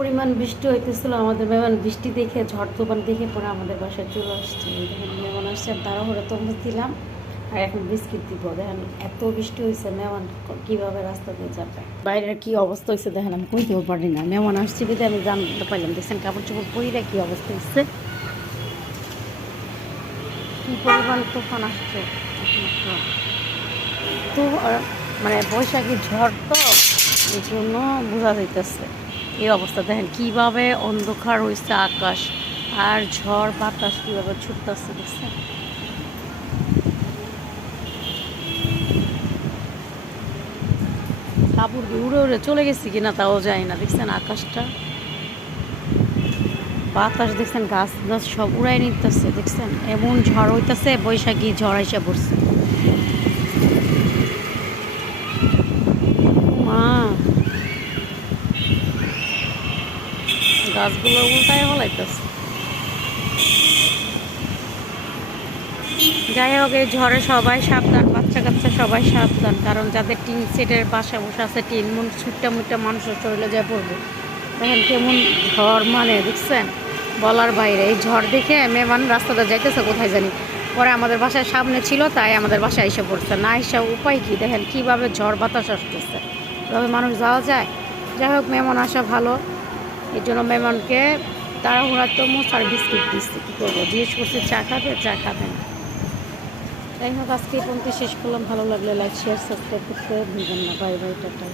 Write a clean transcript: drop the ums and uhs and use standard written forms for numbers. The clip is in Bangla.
পরিমাণ বৃষ্টি হইতেছিল আমাদের মেহমান বৃষ্টি দেখে ঝড় তুফান দেখে পরে আমাদের বাসায় চলে আসছে। দেখেন মেহমান আসছে, তাড়াহুড়ো তরমুজ দিলাম আর এখন বিস্কিট দিব। দেখেন এত বৃষ্টি হয়েছে, মেহমান কীভাবে রাস্তা দিয়ে যাবে, বাইরের কি অবস্থা হয়েছে দেখেন, আমি কইতেও পারি না। মেহমান আসছে বিধে আমি জানতে পারলাম। দেখছেন কাপড় চোপড় পরিরা কী অবস্থা হচ্ছে, কী পরিমাণ তুফান আসছে। তো মানে বৈশাখী ঝড় তো এই জন্য বোঝা যাইতেছে এই অবস্থা। দেখেন কীভাবে অন্ধকার হয়েছে আকাশ, আর ঝড় বাতাস কীভাবে ছুটতেছে দেখছেন। কাপড় কি উড়ে উড়ে চলে গেছি কিনা তাও যায় না। দেখছেন আকাশটা, বাতাস দেখছেন, গাছ গাছ সব উড়াই নিতেছে। দেখছেন এমন ঝড় হইতেছে, বৈশাখী ঝড় এসে পড়ছে। মা, গাছগুলো উল্টায় ফলাইতেছে। যাই হোক, এই ঝড়ে সবাই সাবধান, বাচ্চা কাচ্চা সবাই সাবধান, কারণ যাদের টিন সেটের বাসা বসে আছে, টিন মন ছুটটা মুটটা মানুষের শরীরে যায় পড়বে। দেখেন কেমন ঝড়, মানে দেখছেন বলার বাইরে। এই ঝড় দেখে মেহমান রাস্তাটা যাইতেছে কোথায় জানি, পরে আমাদের বাসায় সামনে ছিল তাই আমাদের বাসায় এসে পড়ছে না। এসে উপায় কি, দেখেন কীভাবে ঝড় বাতাস আসতেছে, এভাবে মানুষ যাওয়া যায়। যাই হোক মেহমান আসা ভালো, এই জন্য মেহমানকে তাড়াহুড়া তরমুজ আর বিস্কিট দিচ্ছি। কী করবো, জিজ্ঞেস করছি চা খাবে, চা খাবে না। যাই হোক আজকে এই পর্যন্ত শেষ করলাম। ভালো লাগলে লাইক শেয়ার সাবস্ক্রাইব করতে ভুলবেন না। Bye bye, tata.